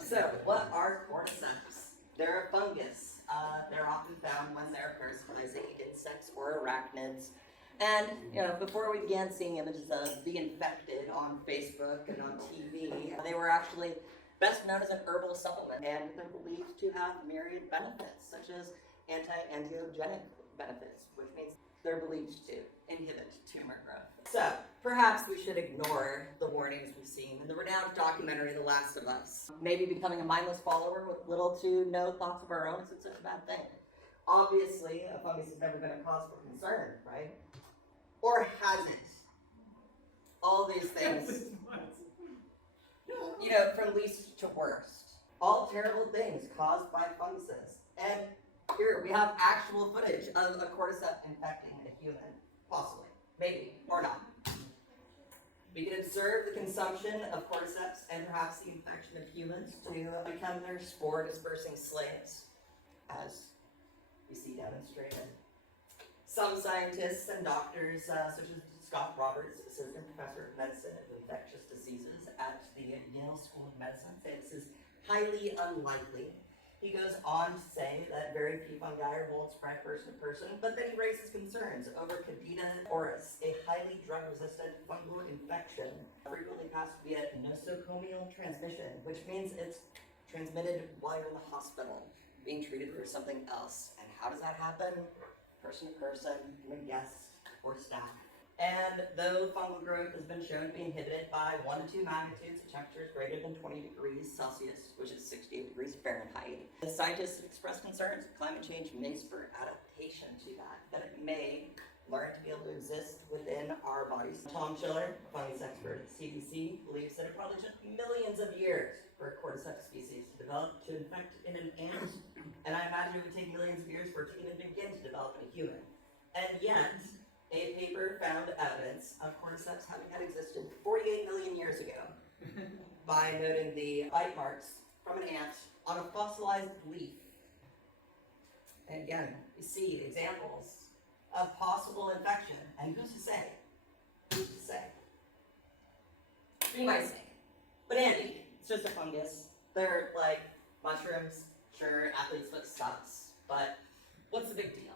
So what are cordyceps? They're a fungus. They're often found when they're parasitizing insects or arachnids. And before we began seeing images of the infected on Facebook and on TV, they were actually best known as an herbal supplement, and they're believed to have myriad benefits, such as anti-angiogenic benefits, which means they're believed to inhibit tumor growth. So, perhaps we should ignore the warnings we've seen in the renowned documentary The Last of Us. Maybe becoming a mindless follower with little to no thoughts of our own isn't such a bad thing. Obviously, a fungus has never been a cause for concern, right? Or has it? All these things, from least to worst. All terrible things caused by funguses. And here we have actual footage of a cordyceps infecting a human. Possibly. Maybe. Or not. We can observe the consumption of cordyceps and perhaps the infection of humans to become their spore-dispersing slaves, as we see demonstrated. Some scientists and doctors, such as Scott Roberts, assistant professor of medicine and infectious diseases at the Yale School of Medicine, say this is highly unlikely. He goes on to say that very few fungi won't spread person to person, but then he raises concerns over Candida auris, a highly drug-resistant fungal infection frequently passed via nosocomial transmission, which means it's transmitted while you're in the hospital, being treated for something else. And how does that happen? Person to person, human guests, or staff. And though fungal growth has been shown to be inhibited by 1 to 2 magnitudes at temperatures greater than 20 degrees Celsius, which is 68 degrees Fahrenheit, the scientists have expressed concerns that climate change may spur adaptation to that it may learn to be able to exist within our bodies. Tom Schiller, a fungus expert at the CDC, believes that it probably took millions of years for a cordyceps species to develop to infect in an ant, and I imagine it would take millions of years for it to even begin to develop in a human. And yet, a paper found evidence of cordyceps having had existed 48 million years ago by noting the bite marks from an ant on a fossilized leaf. And again, you see examples of possible infection. And who's to say? Who's to say? We might say. But Andy, it's just a fungus. They're like mushrooms. Sure, athlete's foot sucks. But what's the big deal?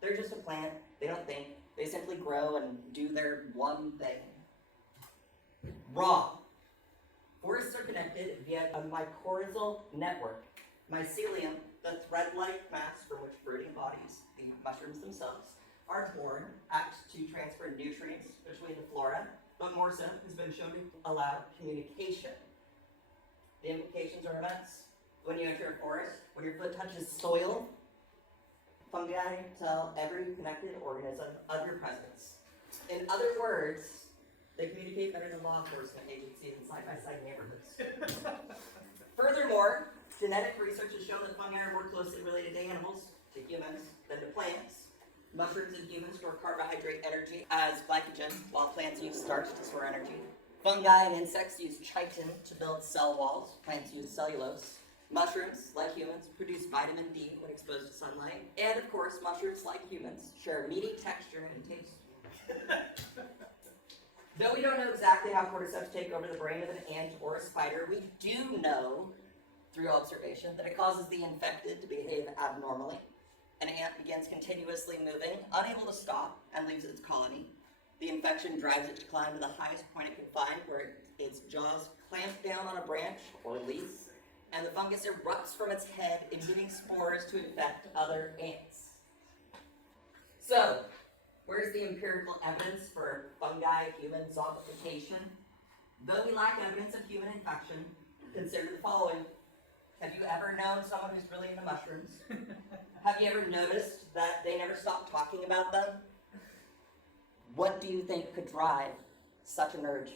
They're just a plant. They don't think. They simply grow and do their one thing. Wrong. Forests are connected via a mycorrhizal network. Mycelium, the thread-like mass from which fruiting bodies, the mushrooms themselves, are born, act to transfer nutrients between the flora, but more so has been shown to allow communication. The implications are immense. When you enter a forest, when your foot touches soil, fungi tell every connected organism of your presence. In other words, they communicate better than law enforcement agencies in side-by-side neighborhoods. Furthermore, genetic research has shown that fungi are more closely related to animals, to humans, than to plants. Mushrooms and humans store carbohydrate energy as glycogen, while plants use starch to store energy. Fungi and insects use chitin to build cell walls. Plants use cellulose. Mushrooms, like humans, produce vitamin D when exposed to sunlight. And of course, mushrooms, like humans, share meaty texture and taste. Though we don't know exactly how cordyceps take over the brain of an ant or a spider, we do know, through observation, that it causes the infected to behave abnormally. An ant begins continuously moving, unable to stop, and leaves its colony. The infection drives it to climb to the highest point it can find, where its jaws clamp down on a branch or leaf, and the fungus erupts from its head, emitting spores to infect other ants. So, where's the empirical evidence for fungi-human zombification? Though we lack evidence of human infection, consider the following. Have you ever known someone who's really into mushrooms? Have you ever noticed that they never stop talking about them? What do you think could drive such an urge?